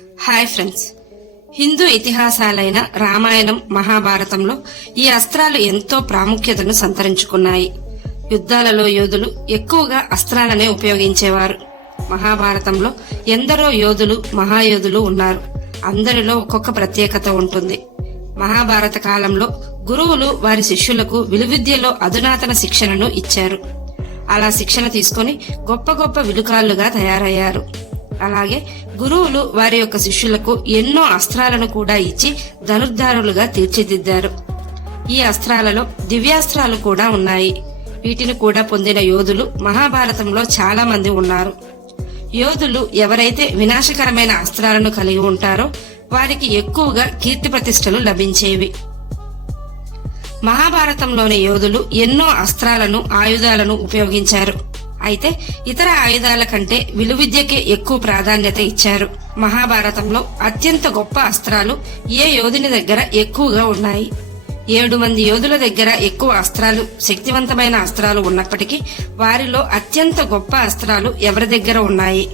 Hi friends. Hindu ఇతిహాసాలైన రామాయణం మహాభారతంలో ఈ అస్త్రాలు ఎంతో ప్రాముఖ్యతను సంతరించుకున్నాయి. యుద్ధాలలో యోధులు ఎక్కువగా అస్త్రాలనే ఉపయోగించేవారు. మహాభారతంలో ఎందరో యోధులు మహాయోధులు ఉన్నారు. అందరిలో ఒక్కొక్క ప్రత్యేకత ఉంటుంది. మహాభారత కాలంలో గురువులు వారి శిష్యులకు విలువిద్యలో అధునాతన శిక్షణను ఇచ్చారు. అలా శిక్షణ తీసుకొని గొప్ప గొప్ప విలుకాళ్ళుగా తయారయ్యారు. అలాగే గురువులు వారి యొక్క శిష్యులకు ఎన్నో అస్త్రాలను కూడా ఇచ్చి ధనుర్ధారులుగా తీర్చిదిద్దారు. ఈ అస్త్రాలలో దివ్యాస్త్రాలు కూడా ఉన్నాయి. వీటిని కూడా పొందిన యోధులు మహాభారతంలో చాలా మంది ఉన్నారు. యోధులు ఎవరైతే వినాశకరమైన అస్త్రాలను కలిగి ఉంటారో వారికి ఎక్కువగా కీర్తి ప్రతిష్టలు లభించేవి. మహాభారతంలోని యోధులు ఎన్నో అస్త్రాలను ఆయుధాలను ఉపయోగించారు. అయితే ఇతర ఆయుధాల కంటే విలువిద్యకే ఎక్కువ ప్రాధాన్యత ఇచ్చారు. మహాభారతంలో అత్యంత గొప్ప అస్త్రాలు ఏ యోధుని దగ్గర ఎక్కువగా ఉన్నాయి? ఏడు మంది యోధుల దగ్గర ఎక్కువ అస్త్రాలు శక్తివంతమైన అస్త్రాలు ఉన్నప్పటికీ వారిలో అత్యంత గొప్ప అస్త్రాలు ఎవరి దగ్గర ఉన్నాయి?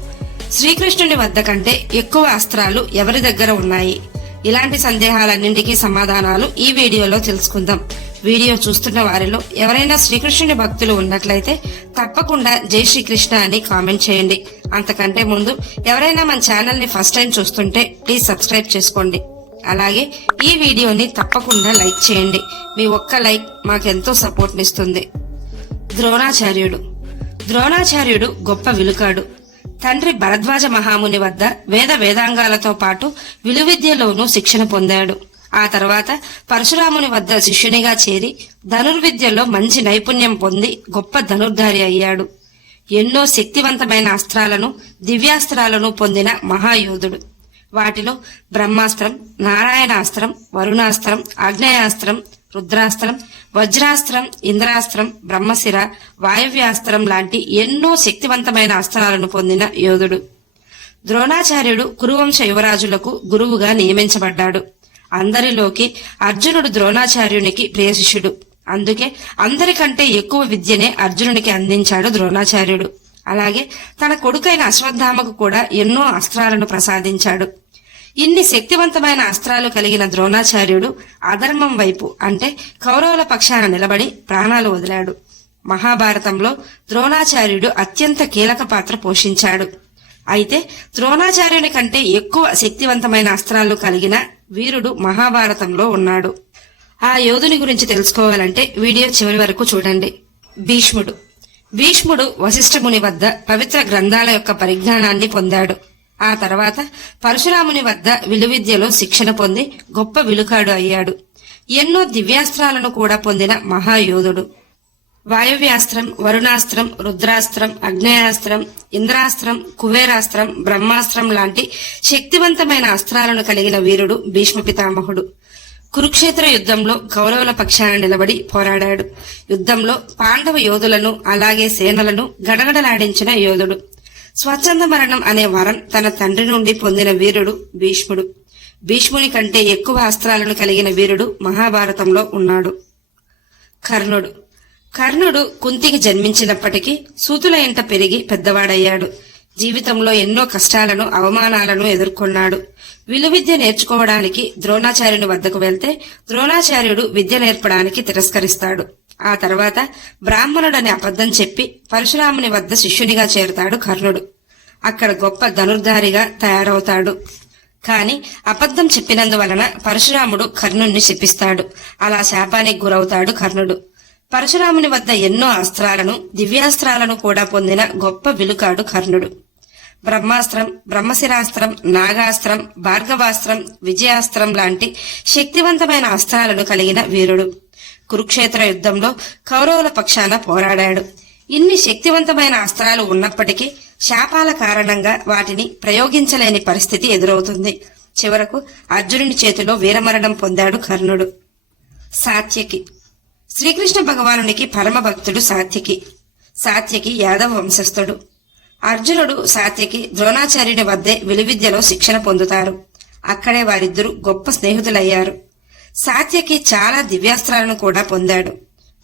శ్రీకృష్ణుని వద్ద కంటే ఎక్కువ అస్త్రాలు ఎవరి దగ్గర ఉన్నాయి? ఇలాంటి సందేహాలన్నింటికీ సమాధానాలు ఈ వీడియోలో తెలుసుకుందాం. వీడియో చూస్తున్న వారిలో ఎవరైనా శ్రీకృష్ణుని భక్తులు ఉన్నట్లయితే తప్పకుండా జై శ్రీకృష్ణ అని కామెంట్ చేయండి. అంతకంటే ముందు ఎవరైనా మన ఛానల్ని ఫస్ట్ టైం చూస్తుంటే ప్లీజ్ సబ్స్క్రైబ్ చేసుకోండి. అలాగే ఈ వీడియోని తప్పకుండా లైక్ చేయండి. మీ ఒక్క లైక్ మాకెంతో సపోర్ట్నిస్తుంది ద్రోణాచార్యుడు. ద్రోణాచార్యుడు గొప్ప విలుకాడు. తండ్రి భరద్వాజ మహాముని వద్ద వేద వేదాంగాలతో పాటు విలువిద్యలోనూ శిక్షణ పొందాడు. ఆ తర్వాత పరశురాముని వద్ద శిష్యునిగా చేరి ధనుర్విద్యలో మంచి నైపుణ్యం పొంది గొప్ప ధనుర్ధారి అయ్యాడు. ఎన్నో శక్తివంతమైన అస్త్రాలను దివ్యాస్త్రాలను పొందిన మహాయోధుడు. వాటిలో బ్రహ్మాస్త్రం నారాయణాస్త్రం వరుణాస్త్రం ఆగ్నేయాస్త్రం రుద్రాస్త్రం వజ్రాస్త్రం ఇంద్రాస్త్రం బ్రహ్మశిర వాయవ్యాస్త్రం లాంటి ఎన్నో శక్తివంతమైన అస్త్రాలను పొందిన యోధుడు. ద్రోణాచార్యుడు కురువంశ యువరాజులకు గురువుగా నియమించబడ్డాడు. అందరిలోకి అర్జునుడు ద్రోణాచార్యునికి ప్రియ శిష్యుడు. అందుకే అందరికంటే ఎక్కువ విద్యనే అర్జునునికి అందించాడు ద్రోణాచార్యుడు. అలాగే తన కొడుకైన అశ్వత్థామకు కూడా ఎన్నో అస్త్రాలను ప్రసాదించాడు. ఇన్ని శక్తివంతమైన అస్త్రాలు కలిగిన ద్రోణాచార్యుడు అధర్మం వైపు అంటే కౌరవుల పక్షాన నిలబడి ప్రాణాలు వదిలాడు. మహాభారతంలో ద్రోణాచార్యుడు అత్యంత కీలక పాత్ర పోషించాడు. అయితే ద్రోణాచార్యుని కంటే ఎక్కువ శక్తివంతమైన అస్త్రాలు కలిగిన వీరుడు మహాభారతంలో ఉన్నాడు. ఆ యోధుని గురించి తెలుసుకోవాలంటే వీడియో చివరి వరకు చూడండి. భీష్ముడు. భీష్ముడు వశిష్ఠముని వద్ద పవిత్ర గ్రంథాల యొక్క పరిజ్ఞానాన్ని పొందాడు. ఆ తర్వాత పరశురాముని వద్ద విలువిద్యలో శిక్షణ పొంది గొప్ప విలుకాడు అయ్యాడు. ఎన్నో దివ్యాస్త్రాలను కూడా పొందిన మహాయోధుడు. వాయువ్యాస్త్రం వరుణాస్త్రం రుద్రాస్త్రం అగ్నేయాస్త్రం ఇంద్రాస్త్రం కుబేరాస్త్రం బ్రహ్మాస్త్రం లాంటి శక్తివంతమైన అస్త్రాలను కలిగిన వీరుడు భీష్మ పితామహుడు. కురుక్షేత్ర యుద్ధంలో కౌరవుల పక్షాన నిలబడి పోరాడాడు. యుద్ధంలో పాండవ యోధులను అలాగే సేనలను గడగడలాడించిన యోధుడు. స్వచ్ఛంద మరణం అనే వరం తన తండ్రి నుండి పొందిన వీరుడు భీష్ముడు. భీష్ముని కంటే ఎక్కువ అస్త్రాలను కలిగిన వీరుడు మహాభారతంలో ఉన్నాడు. కర్ణుడు. కర్ణుడు కుంతికి జన్మించినప్పటికీ సూతుల ఇంట పెరిగి పెద్దవాడయ్యాడు. జీవితంలో ఎన్నో కష్టాలను అవమానాలను ఎదుర్కొన్నాడు. విలువిద్య నేర్చుకోవడానికి ద్రోణాచార్యుని వద్దకు వెళ్తే ద్రోణాచార్యుడు విద్య నేర్పడానికి తిరస్కరిస్తాడు. ఆ తర్వాత బ్రాహ్మణుడని అబద్ధం చెప్పి పరశురాముని వద్ద శిష్యునిగా చేరుతాడు కర్ణుడు. అక్కడ గొప్ప ధనుర్ధారిగా తయారవుతాడు. కాని అబద్ధం చెప్పినందువలన పరశురాముడు కర్ణుణ్ణి శపిస్తాడు. అలా శాపానికి గురవుతాడు కర్ణుడు. పరశురాముని వద్ద ఎన్నో అస్త్రాలను దివ్యాస్త్రాలను కూడా పొందిన గొప్ప విలుకాడు కర్ణుడు. బ్రహ్మాస్త్రం బ్రహ్మశిరాస్త్రం నాగాస్త్రం భార్గవాస్త్రం విజయాస్త్రం లాంటి శక్తివంతమైన అస్త్రాలను కలిగిన వీరుడు. కురుక్షేత్ర యుద్ధంలో కౌరవుల పక్షాన పోరాడాడు. ఇన్ని శక్తివంతమైన అస్త్రాలు ఉన్నప్పటికీ శాపాల కారణంగా వాటిని ప్రయోగించలేని పరిస్థితి ఎదురవుతుంది. చివరకు అర్జునుని చేతిలో వీరమరణం పొందాడు కర్ణుడు. సాత్యకి శ్రీకృష్ణ భగవానునికి పరమ భక్తుడు సాత్యకి. సాత్యకి యాదవ వంశస్థుడు. అర్జునుడు సాత్యకి ద్రోణాచార్యుడి వద్దే విలువిద్యలో శిక్షణ పొందుతారు. అక్కడే వారిద్దరూ గొప్ప స్నేహితులయ్యారు. సాత్యకి చాలా దివ్యాస్త్రాలను కూడా పొందాడు.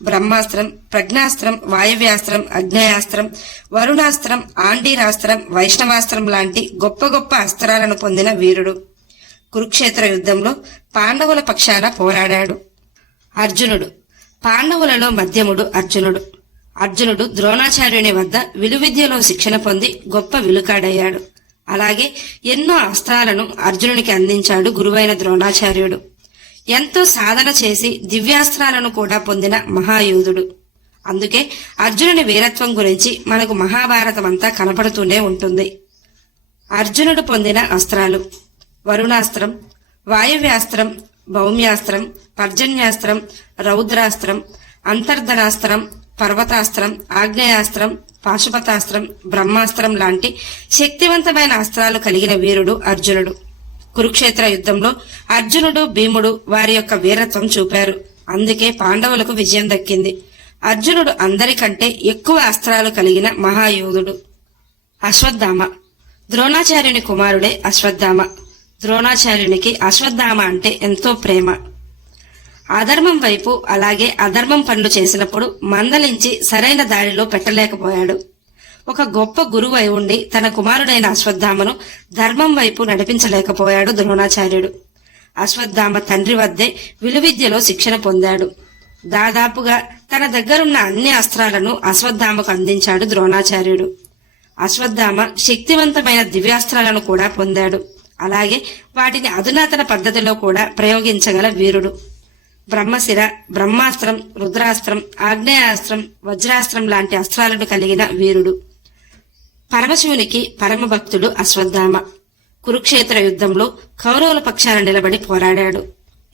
బ్రహ్మాస్త్రం ప్రజ్ఞాస్త్రం వాయువ్యాస్త్రం అగ్నేయాస్త్రం వరుణాస్త్రం ఆండీరాస్త్రం వైష్ణవాస్త్రం లాంటి గొప్ప గొప్ప అస్త్రాలను పొందిన వీరుడు. కురుక్షేత్ర యుద్ధంలో పాండవుల పక్షాన పోరాడాడు. అర్జునుడు పాండవులలో మధ్యముడు అర్జునుడు. అర్జునుడు ద్రోణాచార్యుని వద్ద విలువిద్యలో శిక్షణ పొంది గొప్ప విలుకాడయ్యాడు. అలాగే ఎన్నో అస్త్రాలను అర్జునునికి అందించాడు గురువైన ద్రోణాచార్యుడు. ఎంతో సాధన చేసి దివ్యాస్త్రాలను కూడా పొందిన మహాయోధుడు. అందుకే అర్జునుని వీరత్వం గురించి మనకు మహాభారతం అంతా కనపడుతూనే ఉంటుంది. అర్జునుడు పొందిన అస్త్రాలు. వరుణాస్త్రం వాయువ్యాస్త్రం భౌమ్యాస్త్రం పర్జన్యాస్త్రం రౌద్రాస్త్రం అంతర్ధనాస్త్రం పర్వతాస్త్రం ఆగ్నేయాస్త్రం పాశుపతాస్త్రం బ్రహ్మాస్త్రం లాంటి శక్తివంతమైన అస్త్రాలు కలిగిన వీరుడు అర్జునుడు. కురుక్షేత్ర యుద్ధంలో అర్జునుడు భీముడు వారి యొక్క వీరత్వం చూపారు. అందుకే పాండవులకు విజయం దక్కింది. అర్జునుడు అందరికంటే ఎక్కువ అస్త్రాలు కలిగిన మహాయోధుడు. అశ్వత్థామ. ద్రోణాచార్యుని కుమారుడే అశ్వత్థామ. ద్రోణాచార్యునికి అశ్వత్థామ అంటే ఎంతో ప్రేమ. అధర్మం వైపు అలాగే అధర్మం పనులు చేసినప్పుడు మందలించి సరైన దారిలో పెట్టలేకపోయాడు. ఒక గొప్ప గురువు అయి ఉండి తన కుమారుడైన అశ్వత్థామను ధర్మం వైపు నడిపించలేకపోయాడు ద్రోణాచార్యుడు. అశ్వత్థామ తండ్రి వద్దే విలువిద్యలో శిక్షణ పొందాడు. దాదాపుగా తన దగ్గరున్న అన్ని అస్త్రాలను అశ్వత్థామకు అందించాడు ద్రోణాచార్యుడు. అశ్వత్థామ శక్తివంతమైన దివ్యాస్త్రాలను కూడా పొందాడు. అలాగే వాటిని అధునాతన పద్ధతిలో కూడా ప్రయోగించగల వీరుడు. బ్రహ్మశిర బ్రహ్మాస్త్రం రుద్రాస్త్రం ఆగ్నేయాస్త్రం వజ్రాస్త్రం లాంటి అస్త్రాలను కలిగిన వీరుడు. పరమశివునికి పరమ భక్తుడు అశ్వత్థామ. కురుక్షేత్ర యుద్ధంలో కౌరవుల పక్షాన నిలబడి పోరాడాడు.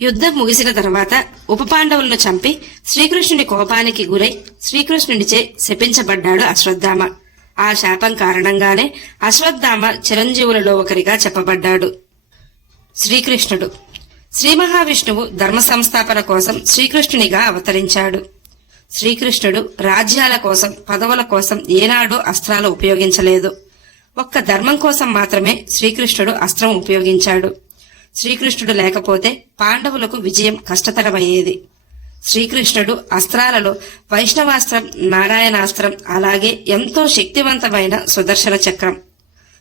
యుద్ధం ముగిసిన తర్వాత ఉపపాండవులను చంపి శ్రీకృష్ణుడి కోపానికి గురై శ్రీకృష్ణుడిచే శపించబడ్డాడు అశ్వత్థామ. ఆ శాపం కారణంగానే అశ్వత్థామ చిరంజీవులలో ఒకరిగా చెప్పబడ్డాడు. శ్రీకృష్ణుడు. శ్రీ మహావిష్ణువు ధర్మ సంస్థాపన కోసం శ్రీకృష్ణునిగా అవతరించాడు. శ్రీకృష్ణుడు రాజ్యాల కోసం పదవుల కోసం ఏనాడూ అస్త్రాలు ఉపయోగించలేదు. ఒక్క ధర్మం కోసం మాత్రమే శ్రీకృష్ణుడు అస్త్రం ఉపయోగించాడు. శ్రీకృష్ణుడు లేకపోతే పాండవులకు విజయం కష్టతరమయ్యేది. శ్రీకృష్ణుడు అస్త్రాలలో వైష్ణవాస్త్రం నారాయణాస్త్రం అలాగే ఎంతో శక్తివంతమైన సుదర్శన చక్రం.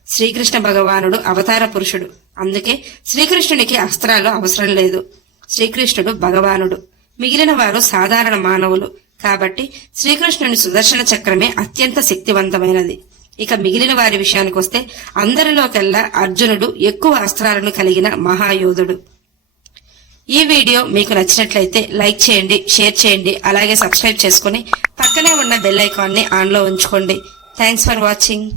శ్రీకృష్ణ భగవానుడు అవతార పురుషుడు. అందుకే శ్రీకృష్ణునికి అస్త్రాలు అవసరం లేదు. శ్రీకృష్ణుడు భగవానుడు. మిగిలిన వారు సాధారణ మానవులు. కాబట్టి శ్రీకృష్ణుని సుదర్శన చక్రమే అత్యంత శక్తివంతమైనది. ఇక మిగిలిన వారి విషయానికి వస్తే అందరిలోకెల్లా అర్జునుడు ఎక్కువ అస్త్రాలను కలిగిన మహాయోధుడు. ఈ వీడియో మీకు నచ్చినట్లయితే లైక్ చేయండి షేర్ చేయండి అలాగే సబ్స్క్రైబ్ చేసుకుని పక్కనే ఉన్న బెల్ ఐకాన్ని ఆన్లో ఉంచుకోండి. Thanks for watching